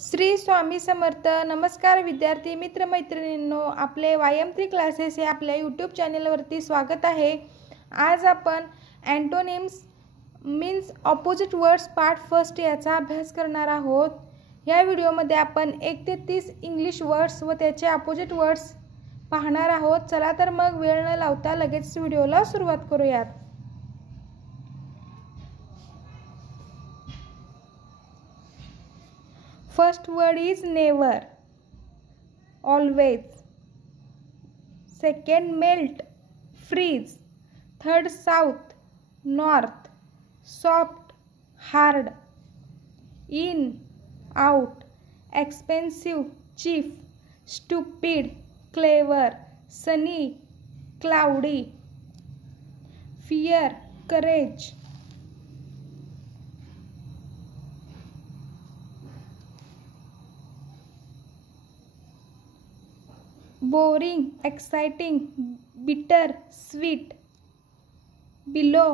श्री स्वामी समर्थ. नमस्कार विद्यार्थी मित्र मैत्रिणींनो, आपले वायम3 क्लासेस हे आपल्या यूट्यूब चॅनलवरती स्वागत आहे. आज आपण antonyms means opposite words part first याचा अभ्यास करणार आहोत. या व्हिडिओमध्ये आपण 1 ते 30 इंग्लिश वर्ड्स व त्याचे ऑपोजिट वर्ड्स पाहणार आहोत. चला तर मग वेळ न लावता लगेच व्हिडिओला सुरुवात करूयात. First word is never, always. Second, melt, freeze. Third, south, north. Soft, hard. In, out. Expensive, cheap. Stupid, clever. Sunny, cloudy. Fear, courage. Boring, exciting, bitter, sweet. Below,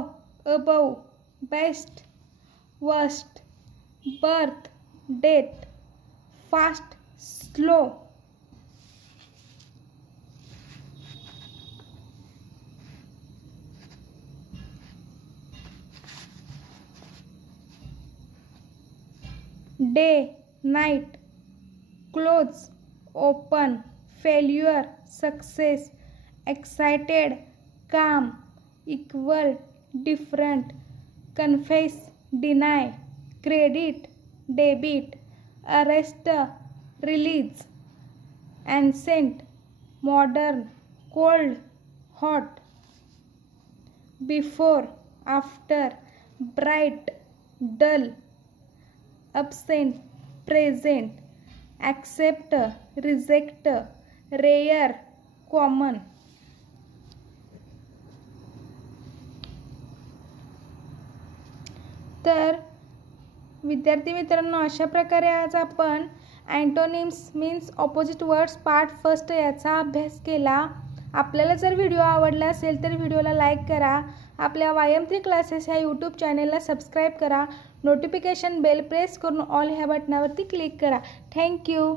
above, best, worst. Birth, death, fast, slow. Day, night, close, open. Failure, success. Excited, calm. Equal, different. Confess, deny. Credit, debit. Arrest, release. Ancient, modern. Cold, hot. Before, after. Bright, dull. Absent, present. Accept, reject. Rare, common. तर विद्यार्थी मित्रांनो, अशा प्रकारे आज आपण antonyms means opposite words part first याचा अभ्यास केला. आपल्याला जर व्हिडिओ आवडला असेल तर व्हिडिओला लाईक करा. आपल्या वायम3 क्लासेस ह्या यूट्यूब चॅनेलला सबस्क्राईब करा. नोटिफिकेशन बेल प्रेस करून ऑल ह्या बटनावरती क्लिक करा. थँक्यू.